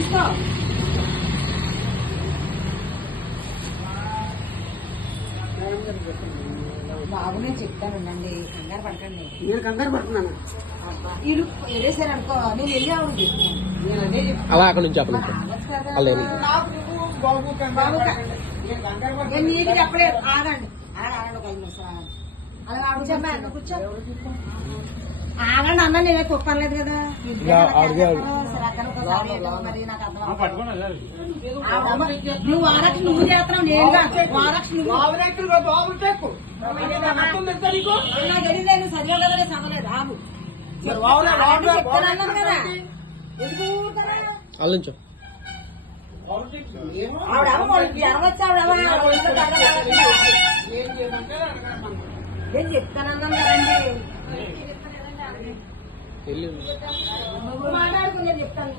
తీసుకో. బాబు నేను చెప్తానండి, కంగారు పడకండి. నేను కంగారు పడుతున్నాను. వీళ్ళు ఎరేసారు అనుకో, నేను వెళ్ళి ఆవిడ చెప్తాను. నేను అదే చెప్తాను. అలా అక్కడ నుంచి అక్కడ మీరు అప్పుడే ఆగండి, ఆగండి ఒక 5 నిమిషాలు అలా కూర్చోమ్మా, కూర్చో. ఆగండి అన్న, నేనే కుక్కర్లేదు కదా. సరే అక్కడ మరి నాకు అర్థం. నువ్వు వారక్ష నువ్వు చేస్తున్నావు, నేను వారక్ష నువ్వు నాకు తెలియదు. నువ్వు చదివా కదా, నేను చదవలేదు. ఆగు చెప్తానన్నాను కదా, ఎందుకు అల్లించు. నేను చెప్తానన్నాను కదండి. వెళ్ళి మాట్లాడుకుని నేను చెప్తాను.